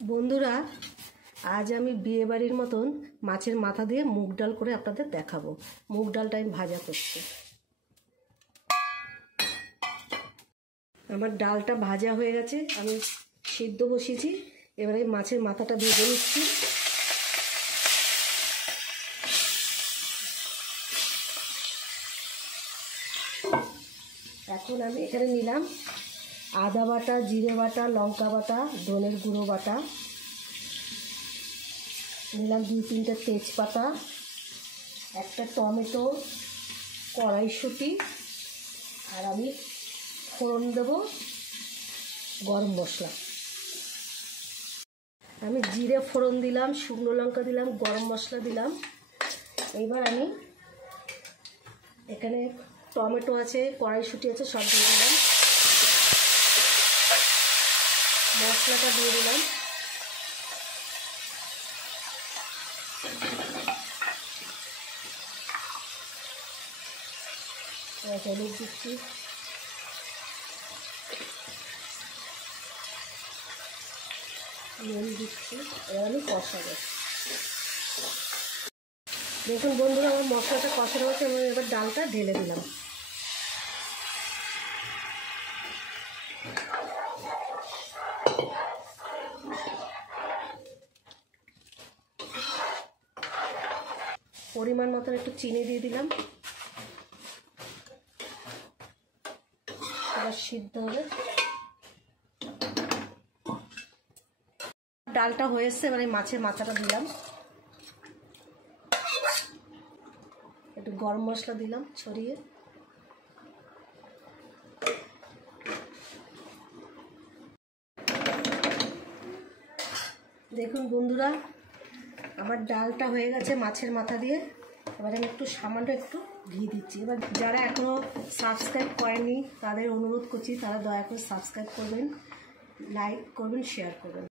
বন্ধুরা, আজ আমি বিয়ে বাড়ির মতন মাছের মাথা দিয়ে মুগ ডাল করে আপনাদের দেখাবো। মুগ ডালটা আমি ভাজা করছি। আমার ডালটা ভাজা হয়ে গেছে, আমি সিদ্ধ বসিয়েছি। এবারে মাছের মাথাটা ভেজে নিচ্ছি। এখন আমি এখানে নিলাম আদা বাটা, জিরে বাটা, লঙ্কা বাটা, ধনের গুঁড়ো বাটা, নিলাম 2-3টে তেজপাতা, একটা টমেটো, কড়াইশুঁটি, আর আমি ফোড়ন দেব গরম মশলা। আমি জিরে ফোড়ন দিলাম, শুকনো লঙ্কা দিলাম, গরম মশলা দিলাম। এইবার আমি এখানে টমেটো আছে, কড়াইশুঁটি আছে, সব দিয়ে দিলাম। মশলাটা দিয়ে দিলাম। হলুদ দিচ্ছি, নুন দিচ্ছি। এবার আমি কষাবো। দেখুন বন্ধুরা, আমার মশলাটা কষানো হচ্ছে। আমি এবার ডালটা ঢেলে দিলাম। পরিমাণ মতন একটু চিনি দিয়ে দিলাম। এবার সিদ্ধ হবে। ডালটা হয়ে এসছে, এবার মাছের মাথাটা দিলাম। একটু গরম মশলা দিলাম ছড়িয়ে। দেখুন বন্ধুরা, আমার ডালটা হয়ে গেছে মাছের মাথা দিয়ে। এবার আমি সামান্য একটু ঘি দিচ্ছি। এবার যারা এখনও সাবস্ক্রাইব করেনি তাদের অনুরোধ করছি, তারা দয়া করে সাবস্ক্রাইব করবেন, লাইক করবেন, শেয়ার করবেন।